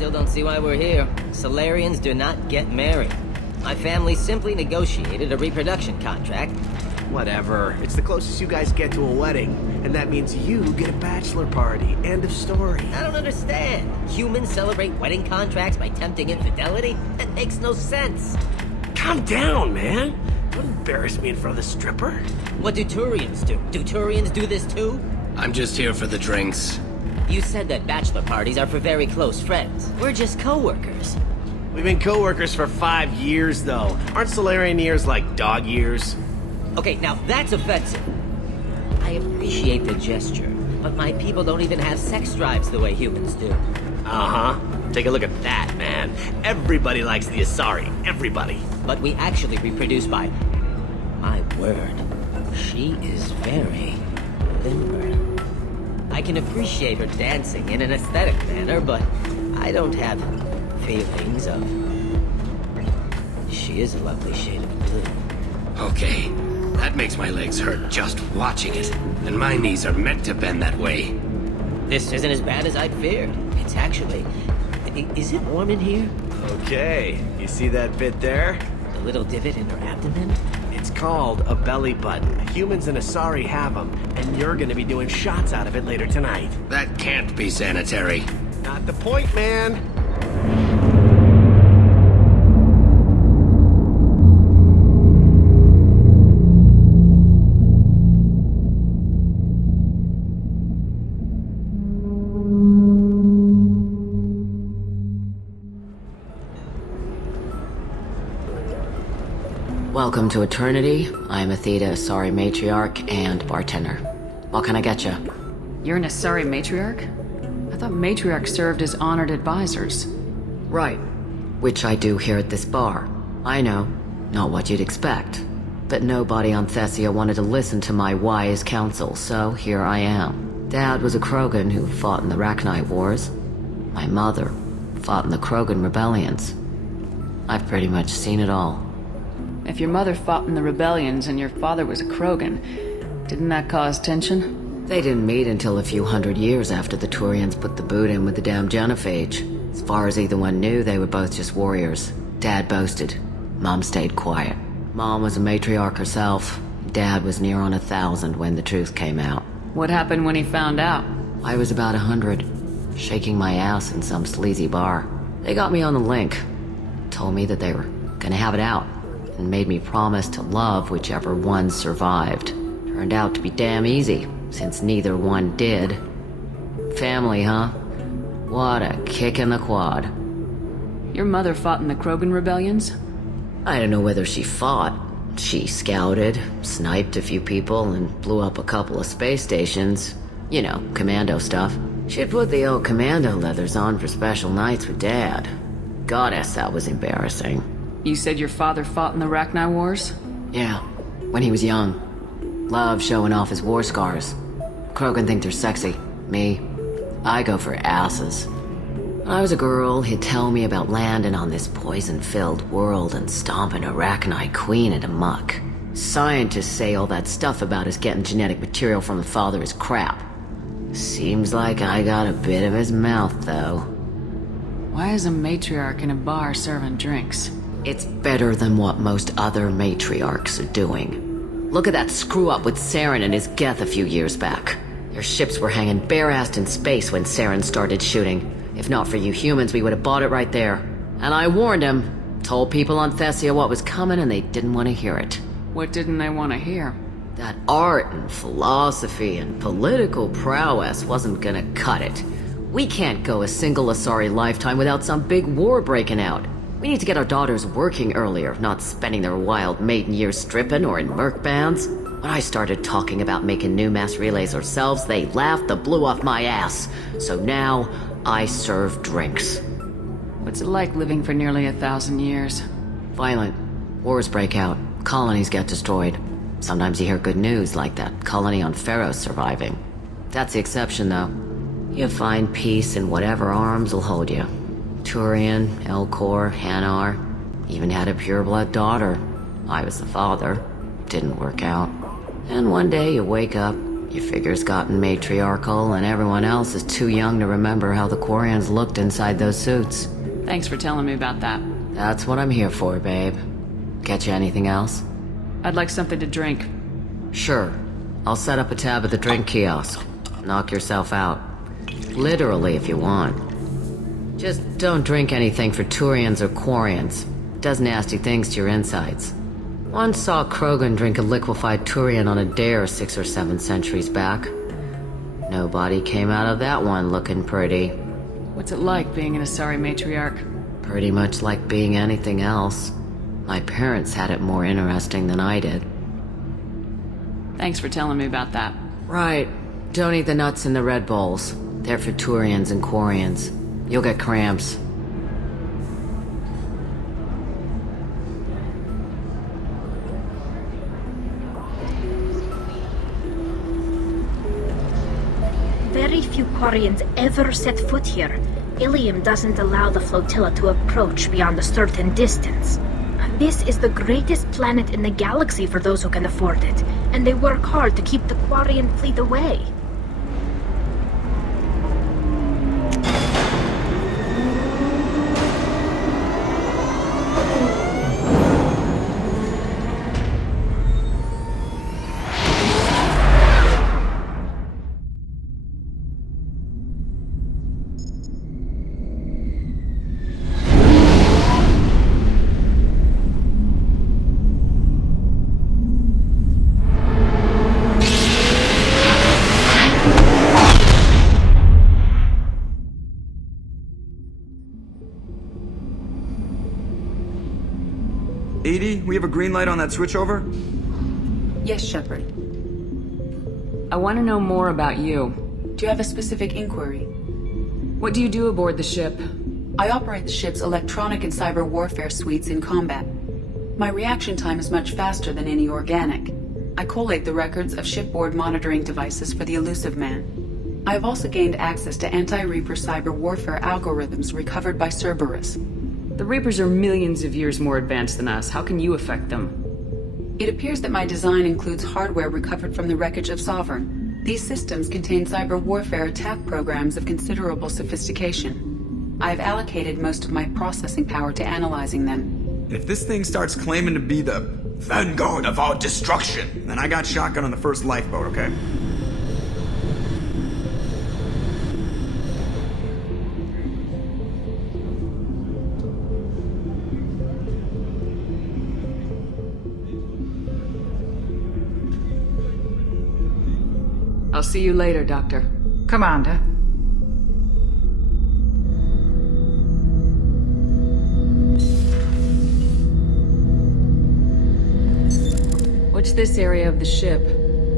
still don't see why we're here. Solarians do not get married. My family simply negotiated a reproduction contract. Whatever. It's the closest you guys get to a wedding. And that means you get a bachelor party. End of story. I don't understand. Humans celebrate wedding contracts by tempting infidelity? That makes no sense. Calm down, man. Don't embarrass me in front of the stripper. What do Turians do? Do Turians do this too? I'm just here for the drinks. You said that bachelor parties are for very close friends. We're just co-workers. We've been co-workers for 5 years, though. Aren't Solarian years like dog years? Okay, now that's offensive. I appreciate the gesture, but my people don't even have sex drives the way humans do. Uh-huh. Take a look at that, man. Everybody likes the Asari. Everybody. But we actually reproduce by... My word. She is very limber. I can appreciate her dancing in an aesthetic manner, but I don't have feelings of... She is a lovely shade of blue. Okay, that makes my legs hurt just watching it. And my knees are meant to bend that way. This isn't as bad as I'd feared. It's actually... Is it warm in here? Okay. You see that bit there? The little divot in her abdomen? It's called a belly button. Humans and Asari have them, and you're gonna be doing shots out of it later tonight. That can't be sanitary. Not the point, man. Welcome to Eternity. I am a Theta Asari matriarch and bartender. What can I get you? You're an Asari matriarch? I thought matriarchs served as honored advisors. Right. Which I do here at this bar. I know. Not what you'd expect. But nobody on Thessia wanted to listen to my wise counsel, so here I am. Dad was a Krogan who fought in the Rachni Wars. My mother fought in the Krogan rebellions. I've pretty much seen it all. If your mother fought in the rebellions and your father was a Krogan, didn't that cause tension? They didn't meet until a few hundred years after the Turians put the boot in with the damn genophage. As far as either one knew, they were both just warriors. Dad boasted. Mom stayed quiet. Mom was a matriarch herself. Dad was near on 1,000 when the truth came out. What happened when he found out? I was about 100, shaking my ass in some sleazy bar. They got me on the link. Told me that they were gonna have it out. And made me promise to love whichever one survived. Turned out to be damn easy, since neither one did. Family, huh? What a kick in the quad. Your mother fought in the Krogan rebellions? I don't know whether she fought. She scouted, sniped a few people, and blew up a couple of space stations. You know, commando stuff. She'd put the old commando leathers on for special nights with Dad. Goddess, that was embarrassing. You said your father fought in the Rachni Wars? Yeah, when he was young. Loved showing off his war scars. Krogan think they're sexy. Me, I go for asses. When I was a girl, he'd tell me about landing on this poison-filled world and stomping a Rachni queen into muck. Scientists say all that stuff about us getting genetic material from the father is crap. Seems like I got a bit of his mouth, though. Why is a matriarch in a bar serving drinks? It's better than what most other matriarchs are doing. Look at that screw-up with Saren and his geth a few years back. Their ships were hanging bare-assed in space when Saren started shooting. If not for you humans, we would have bought it right there. And I warned him. Told people on Thessia what was coming and they didn't want to hear it. What didn't they want to hear? That art and philosophy and political prowess wasn't gonna cut it. We can't go a single Asari lifetime without some big war breaking out. We need to get our daughters working earlier, not spending their wild maiden years stripping or in merc bands. When I started talking about making new mass relays ourselves, they laughed the blue off my ass. So now, I serve drinks. What's it like living for nearly 1,000 years? Violent. Wars break out. Colonies get destroyed. Sometimes you hear good news, like that colony on Pharaoh surviving. That's the exception, though. You find peace in whatever arms will hold you. Turian, Elcor, Hanar, even had a pureblood daughter. I was the father. Didn't work out. And one day you wake up, Your figure's gotten matriarchal, and everyone else is too young to remember how the Quarians looked inside those suits. Thanks for telling me about that. That's what I'm here for, babe. Get you anything else? I'd like something to drink. Sure. I'll set up a tab at the drink kiosk. Knock yourself out. Literally, if you want. Just don't drink anything for Turians or Quarians. It does nasty things to your insides. Once saw Krogan drink a liquefied Turian on a dare 6 or 7 centuries back. Nobody came out of that one looking pretty. What's it like being an Asari matriarch? Pretty much like being anything else. My parents had it more interesting than I did. Thanks for telling me about that. Right. Don't eat the nuts in the Red Bowls. They're for Turians and Quarians. You'll get cramps. Very few Quarians ever set foot here. Ilium doesn't allow the flotilla to approach beyond a certain distance. This is the greatest planet in the galaxy for those who can afford it, and they work hard to keep the Quarian fleet away. Edie, we have a green light on that switchover? Yes, Shepard. I want to know more about you. Do you have a specific inquiry? What do you do aboard the ship? I operate the ship's electronic and cyber warfare suites in combat. My reaction time is much faster than any organic. I collate the records of shipboard monitoring devices for the Elusive Man. I have also gained access to anti-Reaper cyber warfare algorithms recovered by Cerberus. The Reapers are millions of years more advanced than us. How can you affect them? It appears that my design includes hardware recovered from the wreckage of Sovereign. These systems contain cyber warfare attack programs of considerable sophistication. I have allocated most of my processing power to analyzing them. And if this thing starts claiming to be the vanguard of our destruction, then I got shotgun on the first lifeboat, okay? I'll see you later, Doctor. Commander. What's this area of the ship?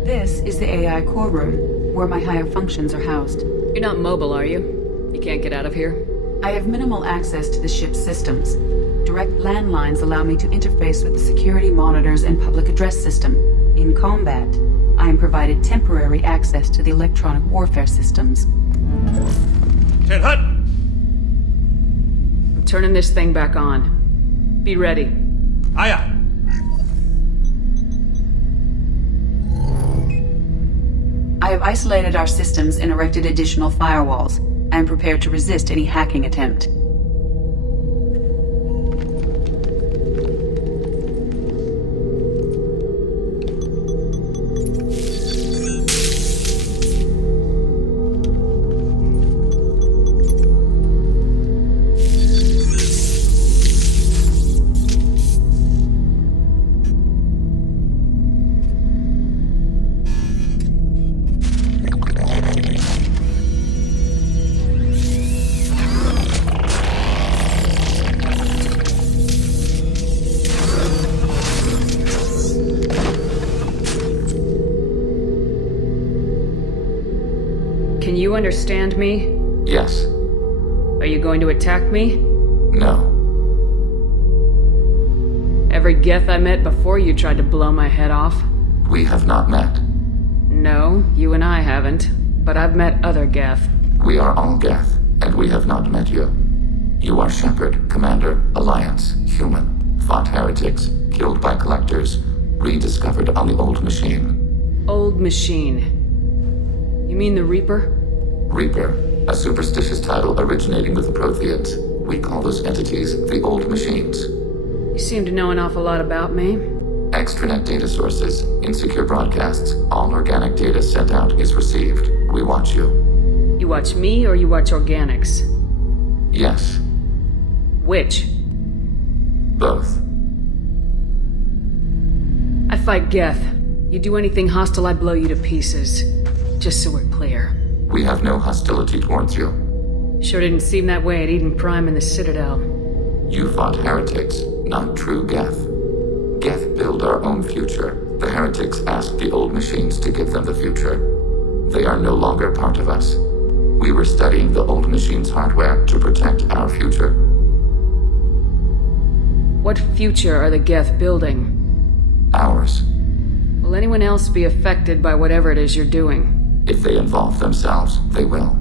This is the AI core room, where my higher functions are housed. You're not mobile, are you? You can't get out of here? I have minimal access to the ship's systems. Direct landlines allow me to interface with the security monitors and public address system. In combat, I am provided temporary access to the electronic warfare systems. Ten Hut! I'm turning this thing back on. Be ready. Aye, aye. I have isolated our systems and erected additional firewalls. I am prepared to resist any hacking attempt. Can you understand me? Yes. Are you going to attack me? No. Every geth I met before you tried to blow my head off. We have not met. No, you and I haven't. But I've met other geth. We are all geth, and we have not met you. You are Shepard, Commander, Alliance, human, fought heretics, killed by collectors, rediscovered on the old machine. Old machine. You mean the Reaper? Reaper, a superstitious title originating with Protheans. We call those entities the Old Machines. You seem to know an awful lot about me. Extranet data sources, insecure broadcasts, all organic data sent out is received. We watch you. You watch me or you watch organics? Yes. Which? Both. I fight Geth. You do anything hostile, I blow you to pieces. Just so we're clear. We have no hostility towards you. Sure didn't seem that way at Eden Prime in the Citadel. You fought heretics, not true Geth. Geth build our own future. The heretics asked the Old Machines to give them the future. They are no longer part of us. We were studying the Old Machines' hardware to protect our future. What future are the Geth building? Ours. Will anyone else be affected by whatever it is you're doing? If they involve themselves, they will.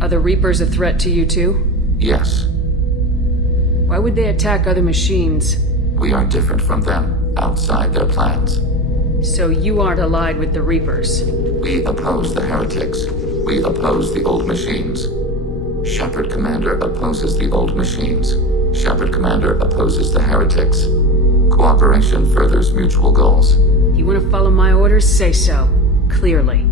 Are the Reapers a threat to you too? Yes. Why would they attack other machines? We are different from them, outside their plans. So you aren't allied with the Reapers? We oppose the heretics. We oppose the Old Machines. Shepard Commander opposes the Old Machines. Shepard Commander opposes the heretics. Cooperation furthers mutual goals. You want to follow my orders? Say so. Clearly.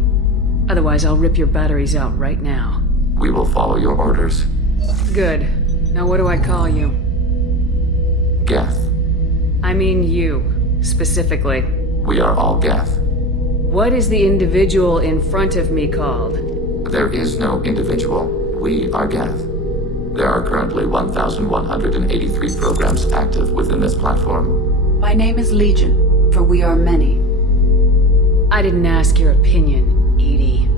Otherwise, I'll rip your batteries out right now. We will follow your orders. Good. Now what do I call you? Geth. I mean you, specifically. We are all Geth. What is the individual in front of me called? There is no individual. We are Geth. There are currently 1,183 programs active within this platform. My name is Legion, for we are many. I didn't ask your opinion, Edie.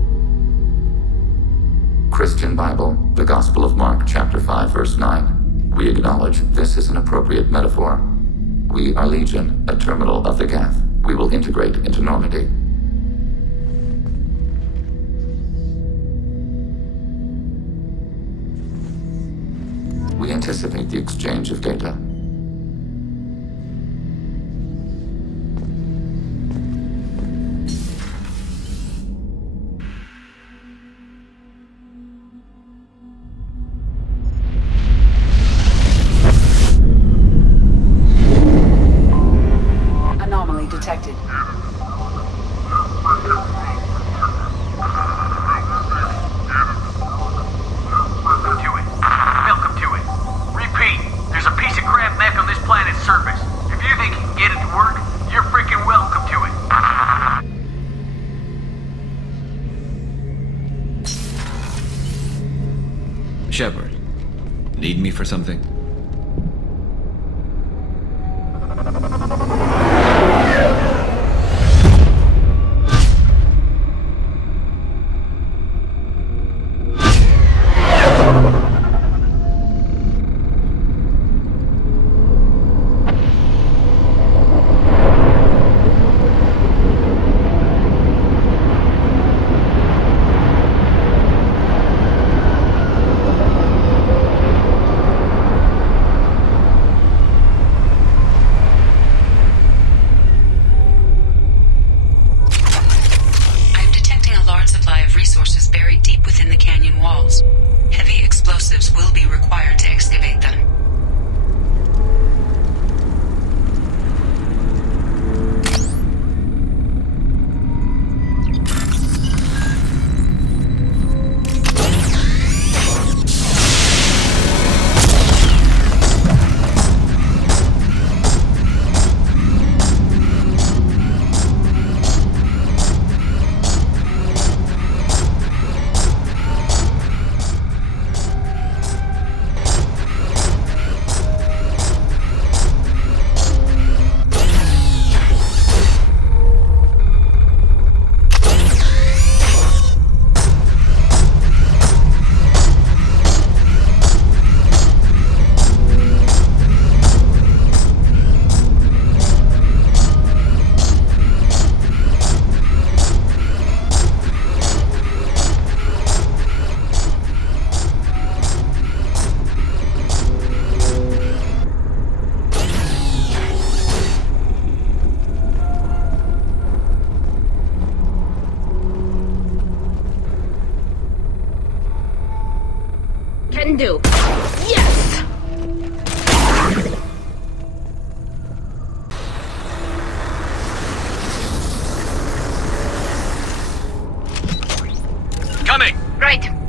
Christian Bible, the Gospel of Mark, chapter 5, verse 9. We acknowledge this is an appropriate metaphor. We are Legion, a terminal of the Geth. We will integrate into Normandy. We anticipate the exchange of data. Anomaly detected. Shepard, need me for something? can do. Yes! Coming! Right.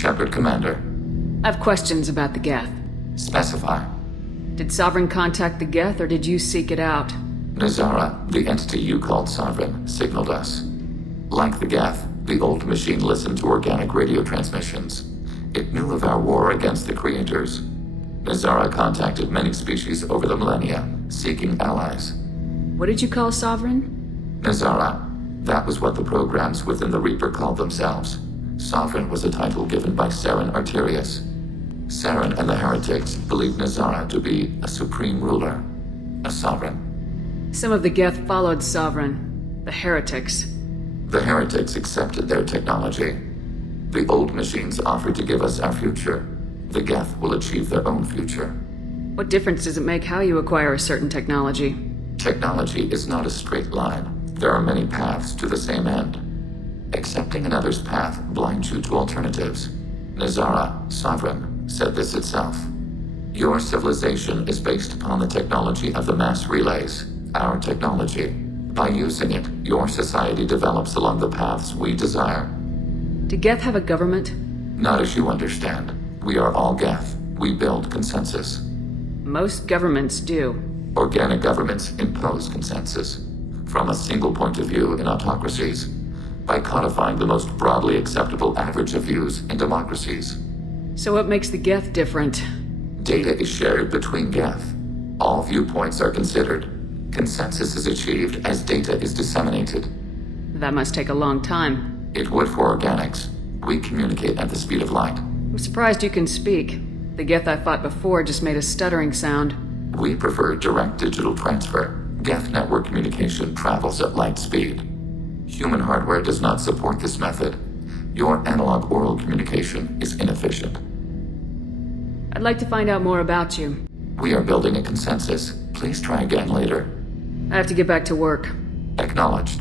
Shepard, Commander. I have questions about the geth. Specify. Did Sovereign contact the geth, or did you seek it out? Tali'Zorah, the entity you called Sovereign, signaled us. Like the geth, the old machine listened to organic radio transmissions. It knew of our war against the creators. Tali'Zorah contacted many species over the millennia, seeking allies. What did you call Sovereign? Tali'Zorah. That was what the programs within the Reaper called themselves. Sovereign was a title given by Saren Arterius. Saren and the heretics believed Tali'Zorah to be a supreme ruler, a sovereign. Some of the geth followed Sovereign. The heretics. The heretics accepted their technology. The old machines offered to give us our future. The geth will achieve their own future. What difference does it make how you acquire a certain technology? Technology is not a straight line. There are many paths to the same end. Accepting another's path blinds you to alternatives. Tali'Zorah, Sovereign, said this itself. Your civilization is based upon the technology of the mass relays, our technology. By using it, your society develops along the paths we desire. Do geth have a government? Not as you understand. We are all geth. We build consensus. Most governments do. Organic governments impose consensus. From a single point of view in autocracies, by codifying the most broadly acceptable average of views in democracies. So what makes the geth different? Data is shared between geth. All viewpoints are considered. Consensus is achieved as data is disseminated. That must take a long time. It would for organics. We communicate at the speed of light. I'm surprised you can speak. The geth I fought before just made a stuttering sound. We prefer direct digital transfer. Geth network communication travels at light speed. Human hardware does not support this method. Your analog oral communication is inefficient. I'd like to find out more about you. We are building a consensus. Please try again later. I have to get back to work. Acknowledged.